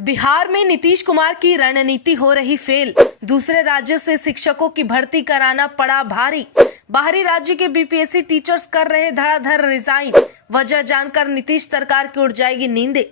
बिहार में नीतीश कुमार की रणनीति हो रही फेल। दूसरे राज्यों से शिक्षकों की भर्ती कराना पड़ा भारी। बाहरी राज्य के बीपीएससी टीचर्स कर रहे धड़ाधड़ रिजाइन। वजह जानकर नीतीश सरकार की उड़ जाएगी नींदें।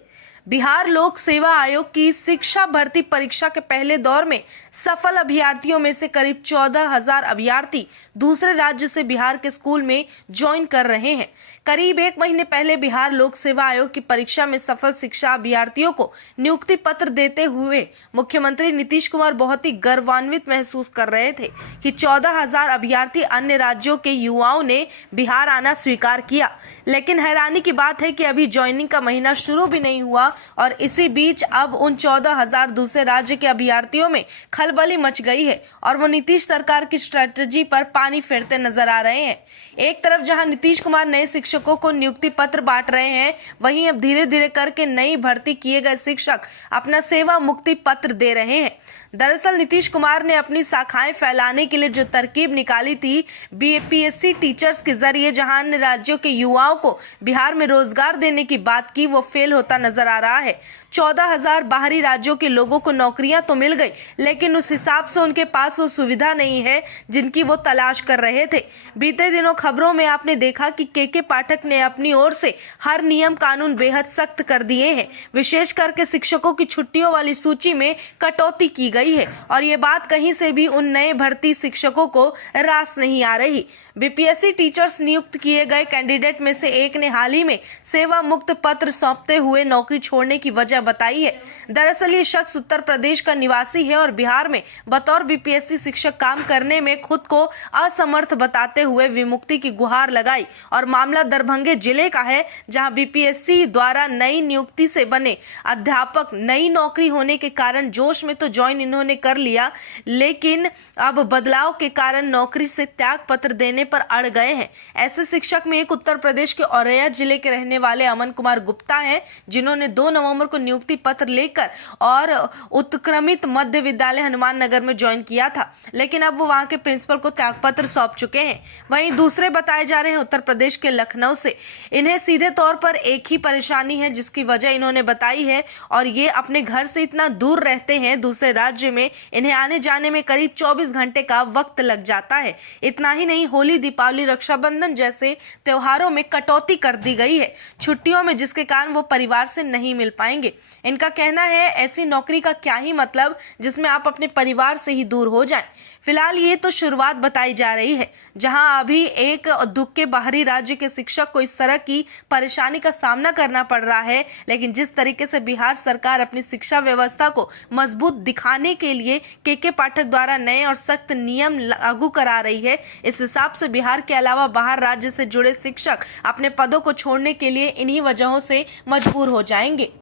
बिहार लोक सेवा आयोग की शिक्षा भर्ती परीक्षा के पहले दौर में सफल अभ्यर्थियों में से करीब 14,000 अभ्यर्थी दूसरे राज्य से बिहार के स्कूल में ज्वाइन कर रहे हैं। करीब एक महीने पहले बिहार लोक सेवा आयोग की परीक्षा में सफल शिक्षा अभ्यर्थियों को नियुक्ति पत्र देते हुए मुख्यमंत्री नीतीश कुमार बहुत ही गर्वान्वित महसूस कर रहे थे कि 14,000 अभ्यर्थी अन्य राज्यों के युवाओं ने बिहार आना स्वीकार किया। लेकिन हैरानी की बात है कि अभी ज्वाइनिंग का महीना शुरू भी नहीं हुआ और इसी बीच अब उन 14,000 दूसरे राज्य के अभ्यर्थियों में खलबली मच गई है और वो नीतीश सरकार की स्ट्रेटजी पर पानी फेरते नजर आ रहे हैं। एक तरफ जहां नीतीश कुमार नए शिक्षकों को नियुक्ति पत्र बांट रहे हैं, वहीं अब धीरे धीरे करके नई भर्ती किए गए शिक्षक अपना सेवा मुक्ति पत्र दे रहे हैं। दरअसल नीतीश कुमार ने अपनी शाखाएं फैलाने के लिए जो तरकीब निकाली थी बीपीएससी टीचर्स के जरिए, जहां अन्य राज्यों के युवाओं को बिहार में रोजगार देने की बात की, वो फेल होता नजर आ रहा है। 14,000 बाहरी राज्यों के लोगों को नौकरियां तो मिल गई, लेकिन उस हिसाब से उनके पास वो सुविधा नहीं है जिनकी वो तलाश कर रहे थे। बीते दिनों खबरों में आपने देखा कि के पाठक ने अपनी ओर से हर नियम कानून बेहद सख्त कर दिए हैं। विशेष करके शिक्षकों की छुट्टियों वाली सूची में कटौती की गई है और ये बात कहीं से भी उन नए भर्ती शिक्षकों को रास नहीं आ रही। बीपीएससी टीचर्स नियुक्त किए गए कैंडिडेट में से एक ने हाल ही में सेवा मुक्त पत्र सौंपते हुए नौकरी छोड़ने की वजह बताई है। दरअसल ये शख्स उत्तर प्रदेश का निवासी है और बिहार में बतौर बीपीएससी शिक्षक काम करने में खुद को असमर्थ बताते हुए विमुक्ति की गुहार लगाई। और मामला दरभंगा जिले का है, जहां बीपीएससी द्वारा नई नियुक्ति से बने अध्यापक नई नौकरी होने के कारण जोश में तो ज्वाइन इन्होंने कर लिया, लेकिन अब बदलाव के कारण नौकरी से त्याग पत्र देने पर अड़ गए हैं। ऐसे शिक्षक में एक उत्तर प्रदेश के औरैया जिले के रहने वाले अमन कुमार गुप्ता हैं, जिन्होंने 2 नवंबर को नियुक्ति पत्र लेकर और उत्क्रमित मध्य विद्यालय हनुमान नगर में ज्वाइन किया था, लेकिन अब वो वहां के प्रिंसिपल को त्यागपत्र सौंप चुके हैं। वहीं दूसरे बताए जा रहे हैं उत्तर प्रदेश के लखनऊ से। इन्हें सीधे तौर पर एक ही परेशानी है जिसकी वजह इन्होंने बताई है, और ये अपने घर से इतना दूर रहते हैं दूसरे राज्य में, इन्हें आने जाने में करीब 24 घंटे का वक्त लग जाता है। इतना ही नहीं, होली, दीपावली, रक्षाबंधन जैसे त्योहारों में कटौती कर दी गई है छुट्टियों में, जिसके कारण वो परिवार से नहीं मिल पाएंगे। इनका कहना है ऐसी नौकरी का क्या ही मतलब जिसमें आप अपने परिवार से ही दूर हो जाएं। फिलहाल ये तो शुरुआत बताई जा रही है, जहां अभी एक दुख के बाहरी राज्य के शिक्षक को इस तरह की परेशानी का सामना करना पड़ रहा है। लेकिन जिस तरीके से बिहार सरकार अपनी शिक्षा व्यवस्था को मजबूत दिखाने के लिए के पाठक द्वारा नए और सख्त नियम लागू करा रही है, इस हिसाब से बिहार के अलावा बाहर राज्य से जुड़े शिक्षक अपने पदों को छोड़ने के लिए इन्हीं वजहों से मजबूर हो जाएंगे।